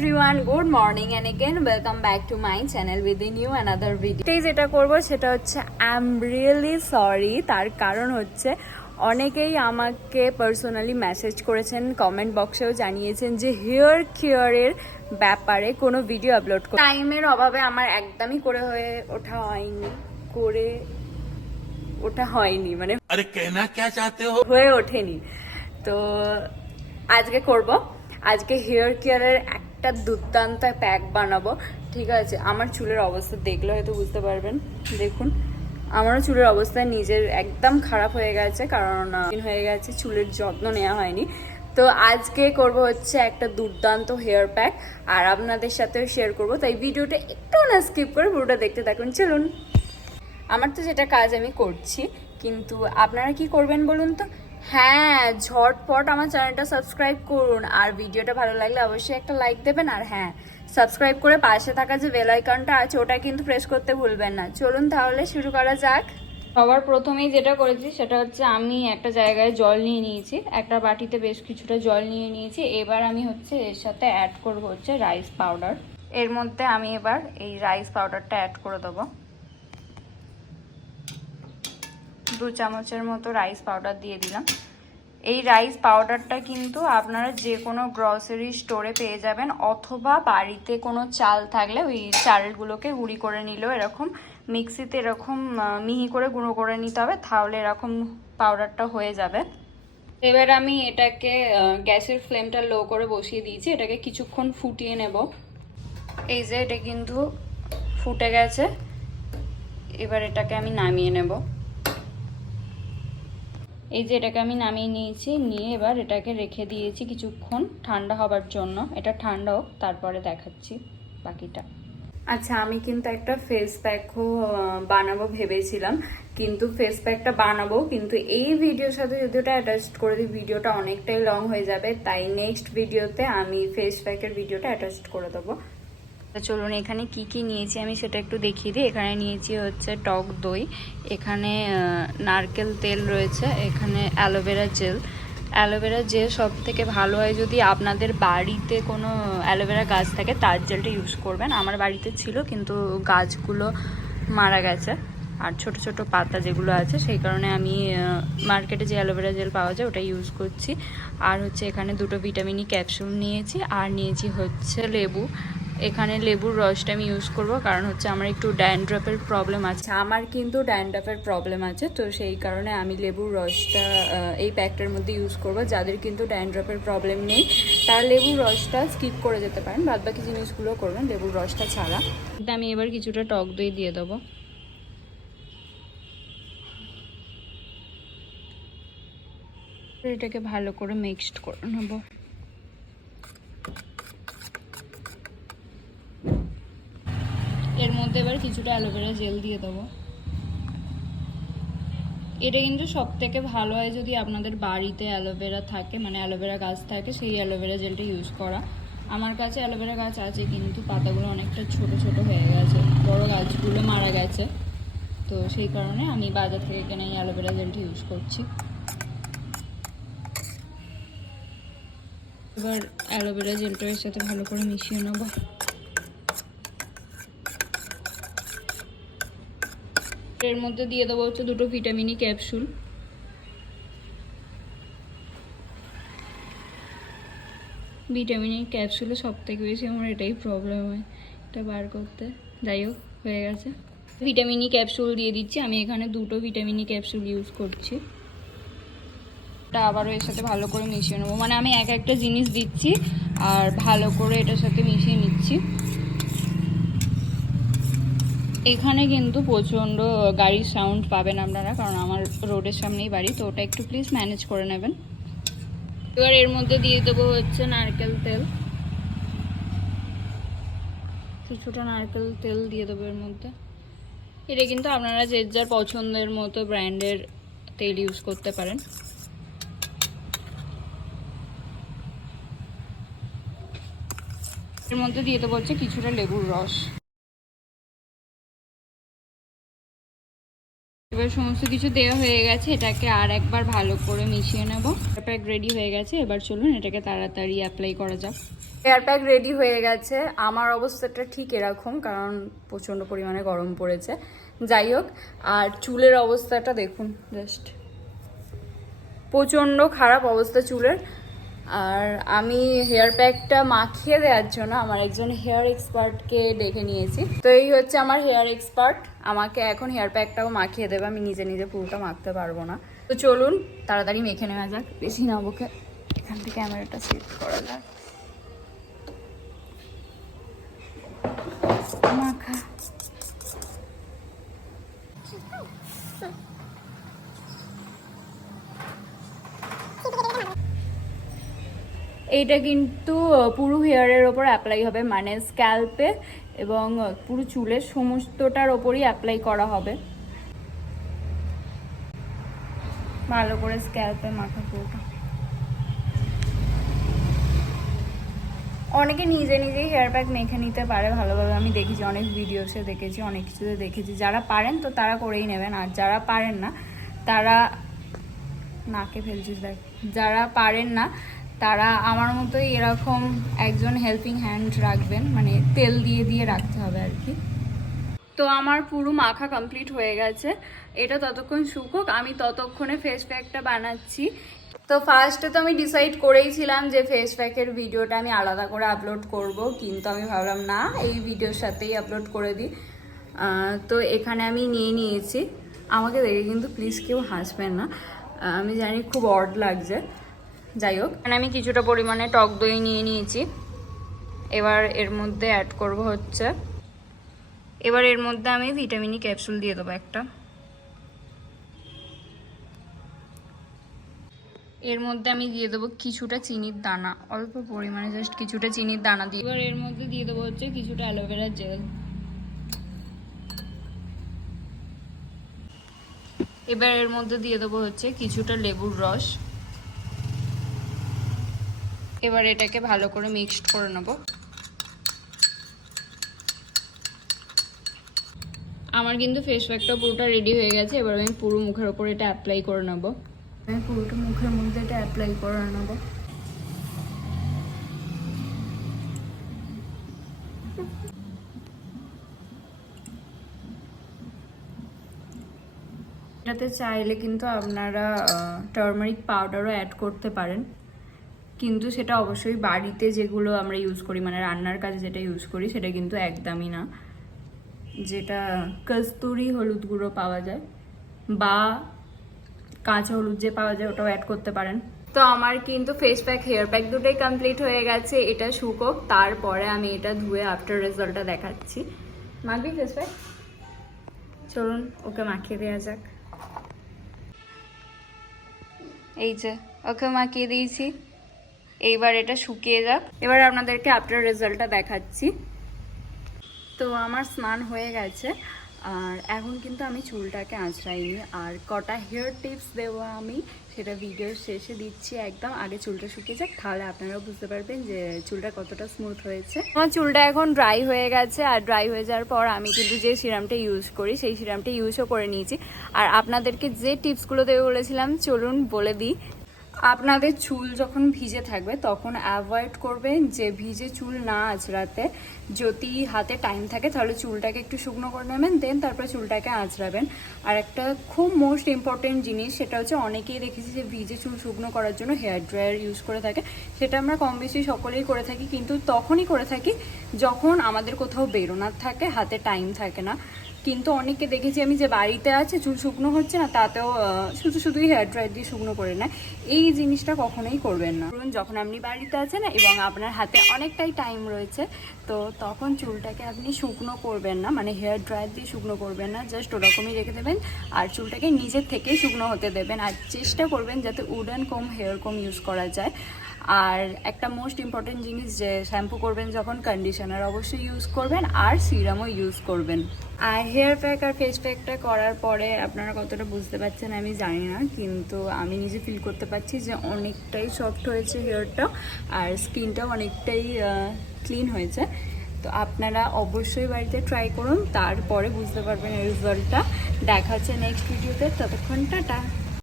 everyone, good morning and again welcome back to my channel with a new another video. Today যেটা করব সেটা হচ্ছে I'm really sorry, তার কারণ হচ্ছে অনেকেই আমাকে পার্সোনালি মেসেজ করেছেন, কমেন্ট বক্সেও জানিয়েছেন যে হেয়ার কেয়ারের ব্যাপারে কোনো ভিডিও আপলোড করতে। টাইমের অভাবে আমার একদমই ওঠা হয়নি মানে अरे कहना क्या चाहते हो হয়ে ওঠেনি। তো আজকে হেয়ার কেয়ারের একটা দুর্দান্ত প্যাক বানাবো, ঠিক আছে? আমার চুলের অবস্থা দেখলে হয়তো বুঝতে পারবেন। দেখুন, আমারও চুলের অবস্থা নিজের একদম খারাপ হয়ে গেছে, কারণ হয়ে গেছে চুলের যত্ন নেওয়া হয়নি। তো আজকে করব হচ্ছে একটা দুর্দান্ত হেয়ার প্যাক, আর আপনাদের সাথেও শেয়ার করব। তাই ভিডিওটা একটু না স্কিপ করে পুরোটা দেখতে থাকুন। চলুন, আমার তো যেটা কাজ আমি করছি, কিন্তু আপনারা কি করবেন বলুন তো? হ্যাঁ, ঝটপট আমার চ্যানেলটা সাবস্ক্রাইব করুন, আর ভিডিওটা ভালো লাগলে অবশ্যই একটা লাইক দেবেন, আর হ্যাঁ, সাবস্ক্রাইব করে পাশে থাকা যে বেল আইকনটা আছে ওটা কিন্তু প্রেস করতে ভুলবেন না। চলুন তাহলে শুরু করা যাক। সবার প্রথমেই যেটা করেছি সেটা হচ্ছে আমি একটা জায়গায় জল নিয়ে নিয়েছি, একটা বাটিতে বেশ কিছুটা জল নিয়ে নিয়েছি। এবার আমি হচ্ছে এর সাথে অ্যাড করব হচ্ছে রাইস পাউডার। এর মধ্যে আমি এবার এই রাইস পাউডারটা অ্যাড করে দেবো। 2 চামচের মতো রাইস পাউডার দিয়ে দিলাম। এই রাইস পাউডারটা কিন্তু আপনারা যে কোনো গ্রসারি স্টোরে পেয়ে যাবেন, অথবা বাড়িতে কোনো চাল থাকলে ওই চালগুলোকে গুঁড়ি করে নিলেও এরকম মিক্সিতে এরকম মিহি করে গুঁড়ো করে নিতে হবে, তাহলে এরকম পাউডারটা হয়ে যাবে। এবার আমি এটাকে গ্যাসের ফ্লেমটা লো করে বসিয়ে দিয়েছি, এটাকে কিছুক্ষণ ফুটিয়ে নেব। এই যে এটা কিন্তু ফুটে গেছে, এবার এটাকে আমি নামিয়ে নেব। এই যে এটাকে আমি নামিয়ে নিয়েছি, নিয়ে এবার এটাকে রেখে দিয়েছি কিছুক্ষণ ঠান্ডা হবার জন্য। এটা ঠান্ডা হোক, তারপরে দেখাচ্ছি বাকিটা। আচ্ছা, আমি কিন্তু একটা ফেস প্যাকও বানাবো ভেবেছিলাম, কিন্তু ফেস প্যাকটা বানাবো কিন্তু এই ভিডিওর সাথে যদি ওটা অ্যাটাচ করে দিই ভিডিওটা অনেকটাই লং হয়ে যাবে, তাই নেক্সট ভিডিওতে আমি ফেস প্যাকের ভিডিওটা অ্যাটাচ করে দেবো। চলুন, এখানে কি কি নিয়েছি আমি সেটা একটু দেখিয়ে দিই। এখানে নিয়েছি হচ্ছে টক দই, এখানে নারকেল তেল রয়েছে, এখানে অ্যালোভেরা জেল সব থেকে ভালো হয় যদি আপনাদের বাড়িতে কোনো অ্যালোভেরা গাছ থাকে, তার জেলটা ইউজ করবেন। আমার বাড়িতে ছিল কিন্তু গাছগুলো মারা গেছে, আর ছোট ছোট পাতা যেগুলো আছে, সেই কারণে আমি মার্কেটে যে অ্যালোভেরা জেল পাওয়া যায় ওটা ইউজ করছি। আর হচ্ছে এখানে 2টো ভিটামিন ক্যাপসুল নিয়েছি, আর নিয়েছি হচ্ছে লেবু। এখানে লেবুর রসটা আমি ইউজ করব, কারণ হচ্ছে আমার একটু ড্যান্ড্রফের প্রবলেম আছে। আমার কিন্তু ড্যান্ড্রফের প্রবলেম আছে, তো সেই কারণে আমি লেবুর রসটা এই প্যাকটার মধ্যে ইউজ করব। যাদের কিন্তু ড্যান্ড্রফের প্রবলেম নেই তারা লেবুর রসটা স্কিপ করে যেতে পারেন, বাদবাকি জিনিসগুলো করবেন লেবুর রসটা ছাড়া। আমি এবার কিছুটা টক দই দিয়ে দেবো। এটাকে ভালো করে মিক্সড করে নেব। এর মধ্যে এবার কিছুটা অ্যালোভেরা জেল দিয়ে দেবো। এটা কিন্তু সব থেকে ভালো হয় যদি আপনাদের বাড়িতে অ্যালোভেরা থাকে, মানে অ্যালোভেরা গাছ থাকে, সেই অ্যালোভেরা জেলটা ইউজ করা। আমার কাছে অ্যালোভেরা গাছ আছে, কিন্তু পাতাগুলো অনেকটা ছোট ছোট হয়ে গেছে, বড় গাছগুলো মারা গেছে, তো সেই কারণে আমি বাজার থেকে কেনা এই অ্যালোভেরা জেলটা ইউজ করছি। এবার অ্যালোভেরা জেলটার সাথে ভালো করে মিশিয়ে নেবো। এর মধ্যে দিয়ে দেবো হচ্ছে 2টো ভিটামিন ক্যাপসুল। ভিটামিন ক্যাপসুলে সব থেকে বেশি আমার এটাই প্রবলেম হয়, এটা বার করতে। যাই হোক, হয়ে গেছে। ভিটামিন ক্যাপসুল দিয়ে দিচ্ছি, আমি এখানে 2টো ভিটামিন ক্যাপসুল ইউজ করছি। এটা আবারও এর সাথে ভালো করে মিশিয়ে নেবো, মানে আমি একটা জিনিস দিচ্ছি আর ভালো করে এটার সাথে মিশিয়ে নিচ্ছি। এখানে কিন্তু প্রচণ্ড গাড়ির সাউন্ড পাবেন আপনারা, কারণ আমার রোডের সামনেই বাড়ি, তো ওটা একটু প্লিজ ম্যানেজ করে নেবেন। এবার এর মধ্যে দিয়ে দেবো হচ্ছে নারকেল তেল, কিছুটা নারকেল তেল দিয়ে দেবো এর মধ্যে। এটা কিন্তু আপনারা যে যার পছন্দের মতো ব্র্যান্ডের তেল ইউজ করতে পারেন। এর মধ্যে দিয়ে দেবো হচ্ছে কিছুটা লেবুর রস। এবার সমস্ত কিছু দেওয়া হয়ে গেছে, এটাকে আর একবার ভালো করে মিশিয়ে নেব। হেয়ার প্যাক রেডি হয়ে গেছে, এবার চলুন এটাকে তাড়াতাড়ি অ্যাপ্লাই করা যাক। হেয়ার প্যাক রেডি হয়ে গেছে। আমার অবস্থাটা ঠিক এরকম, কারণ প্রচণ্ড পরিমাণে গরম পড়েছে। যাই হোক, আর চুলের অবস্থাটা দেখুন, জাস্ট প্রচণ্ড খারাপ অবস্থা চুলের। আর আমি হেয়ার প্যাকটা মাখিয়ে দেওয়ার জন্য আমার একজন হেয়ার এক্সপার্টকে ডেকে নিয়েছি। তো এই হচ্ছে আমার হেয়ার এক্সপার্ট, আমাকে এখন হেয়ার প্যাকটাও মাখিয়ে দেবে। আমি নিজে নিজে পুরোটা মাখতে পারবো না। তো চলুন তাড়াতাড়ি মেখে নেওয়া যাক, বেশি না বকে। এখান থেকে ক্যামেরাটা সেট করা যাক। মাখা এইটা কিন্তু পুরো হেয়ারের ওপর অ্যাপ্লাই হবে, মানে স্ক্যাল্পে এবং পুরো চুলের সমস্তটার ওপরই অ্যাপ্লাই করা হবে। ভালো করে স্ক্যাল্পে মাখা পুরোটা। অনেকে নিজে নিজেই হেয়ার প্যাক মেখে নিতে পারে ভালোভাবে, আমি দেখেছি, অনেক ভিডিওসে দেখেছি, অনেক কিছুতে দেখেছি। যারা পারেন তো তারা করেই নেবেন, আর যারা পারেন না তারা নাকে ফেলছিস দেখ, যারা পারেন না তারা আমার মতোই এরকম একজন হেল্পিং হ্যান্ড রাখবেন, মানে তেল দিয়ে দিয়ে রাখতে হবে আর কি। তো আমার পুরো মাখা কমপ্লিট হয়ে গেছে, এটা ততক্ষণ শুকুক, আমি ততক্ষণে ফেস প্যাকটা বানাচ্ছি। তো ফার্স্টে তো আমি ডিসাইড করেইছিলাম যে ফেস প্যাকের ভিডিওটা আমি আলাদা করে আপলোড করব, কিন্তু আমি ভাবলাম না, এই ভিডিওর সাথেই আপলোড করে দিই। তো এখানে আমি নিয়ে নিয়েছি, আমাকে দেখে কিন্তু প্লিজ কেউ হাসবেন না, আমি জানি খুব অড লাগছে। যাই হোক, এখানে আমি কিছুটা পরিমাণে টক দই নিয়ে নিয়েছি। এবার এর মধ্যে অ্যাড করব হচ্ছে, এবার এর মধ্যে আমি ভিটামিন ই ক্যাপসুল দিয়ে দেবো একটা। এর মধ্যে আমি দিয়ে দেবো কিছুটা চিনির দানা, অল্প পরিমাণে, জাস্ট কিছুটা চিনির দানা দিয়ে। এবার এর মধ্যে দিয়ে দেবো হচ্ছে কিছুটা অ্যালোভেরা জেল। এবার এর মধ্যে দিয়ে দেবো হচ্ছে কিছুটা লেবুর রস। এবার এটাকে ভালো করে মিক্সড করে নেব। আমার কিন্তু ফেস প্যাকটা পুরোটা রেডি হয়ে গেছে, এবার আমি পুরো মুখের ওপর এটা অ্যাপ্লাই করে নেব। আমি পুরোটা মুখের মধ্যে এটা অ্যাপ্লাই করে নেব। এটাতে চাইলে কিন্তু আপনারা টার্মারিক পাউডারও অ্যাড করতে পারেন, কিন্তু সেটা অবশ্যই বাড়িতে যেগুলো আমরা ইউজ করি, মানে রান্নার কাজে যেটা ইউজ করি সেটা কিন্তু একদমই না। যেটা কস্তুরি হলুদ গুঁড়ো পাওয়া যায় বা কাঁচা হলুদ যে পাওয়া যায় ওটাও অ্যাড করতে পারেন। তো আমার কিন্তু ফেস প্যাক হেয়ার প্যাক দুটোই কমপ্লিট হয়ে গেছে, এটা শুকোক, তারপরে আমি এটা ধুয়ে আফটার রেজাল্টটা দেখাচ্ছি। মাখবি ফেস প্যাক? চলুন ওকে মাখিয়ে দেওয়া যাক। এই যে ওকে মাখিয়ে দিয়েছি, এইবার এটা শুকিয়ে যাক, এবার আপনাদেরকে আফটার রেজাল্টটা দেখাচ্ছি। তো আমার স্নান হয়ে গেছে, আর এখন কিন্তু আমি চুলটাকে আঁচড়াইনি, আর কটা হেয়ার টিপস দেবো আমি সেটা ভিডিওর শেষে দিচ্ছি। একদম আগে চুলটা শুকিয়ে যাক, তাহলে আপনারাও বুঝতে পারবেন যে চুলটা কতটা স্মুথ হয়েছে। আমার চুলটা এখন ড্রাই হয়ে গেছে, আর ড্রাই হয়ে যাওয়ার পর আমি কিন্তু যে সিরামটা ইউজ করি সেই সিরামটা ইউজও করে নিয়েছি। আর আপনাদেরকে যে টিপসগুলো দেবে বলেছিলাম চলুন বলে দিই। আপনাদের চুল যখন ভিজে থাকবে তখন অ্যাভয়েড করবেন যে ভিজে চুল না আঁচড়াতে। যদি হাতে টাইম থাকে তাহলে চুলটাকে একটু শুকনো করে নেবেন, দেন তারপরে চুলটাকে আঁচড়াবেন। আর একটা খুব মোস্ট ইম্পর্টেন্ট জিনিস, সেটা হচ্ছে অনেকেই দেখেছি যে ভিজে চুল শুকনো করার জন্য হেয়ার ড্রায়ার ইউজ করে থাকে। সেটা আমরা কম বেশি সকলেই করে থাকি, কিন্তু তখনই করে থাকি যখন আমাদের কোথাও বেরোনোর থাকে, হাতে টাইম থাকে না। কিন্তু অনেকে দেখেছি আমি যে বাড়িতে আছে চুল শুকনো হচ্ছে না, তাতেও শুধুই হেয়ার ড্রায়ার দিয়ে শুকনো করে নেয়। এই জিনিসটা কখনোই করবেন না। যখন আপনি বাড়িতে আছেন এবং আপনার হাতে অনেকটাই টাইম রয়েছে, তো তখন চুলটাকে আপনি শুকনো করবেন না, মানে হেয়ার ড্রায়ার দিয়ে শুকনো করবেন না, জাস্ট ওরকমই রেখে দেবেন আর চুলটাকে নিজের থেকেই শুকনো হতে দেবেন। আর চেষ্টা করবেন যাতে উডেন কম, হেয়ার কম ইউজ করা যায়। আর একটা মোস্ট ইম্পর্টেন্ট জিনিস, যে শ্যাম্পু করবেন যখন কন্ডিশনার অবশ্যই ইউজ করবেন, আর সিরামও ইউজ করবেন। আর হেয়ার প্যাক আর ফেস প্যাকটা করার পরে আপনারা কতটা বুঝতে পারছেন আমি জানি না, কিন্তু আমি নিজে ফিল করতে পারছি যে অনেকটাই সফট হয়েছে হেয়ারটা, আর স্কিনটাও অনেকটাই ক্লিন হয়েছে। তো আপনারা অবশ্যই বাড়িতে ট্রাই করুন, তারপরে বুঝতে পারবেন রেজাল্টটা দেখা হচ্ছে নেক্সট ভিডিওতে, ততক্ষণ টাটা।